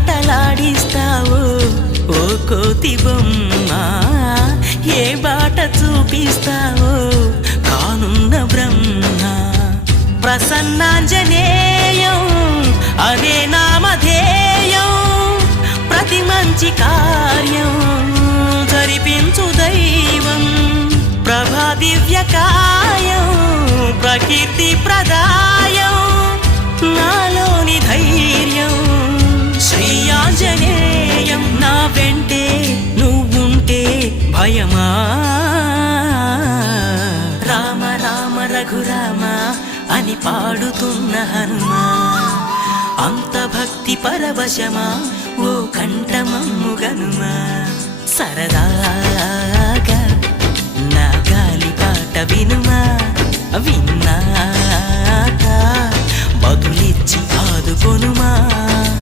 ఆటలాడిస్తావో ఓ కోతి బొమ్మ, ఏ బాట చూపిస్తావో కానున్న బ్రహ్మ. ప్రసన్నాంజనేయం అనే నామధేయం, ప్రతి మంచి కార్యం జరిపించు దైవం. ప్రభా దివ్యకాయం ప్రకీర్తి ప్రదాయం, నాలోని ధైర్యం శ్రీ ఆంజనేయం. నా వెంటే నువ్వుంటే భయమా? రామ రామ రఘురామ అని పాడుతున్న హనుమా, అంత భక్తి పరవశమా ఓ కంఠమమ్ము గనుమా. సరదాగా నా గాలి పాట వినుమా, విన్నాక బదులిచ్చి ఆదుకొనుమా.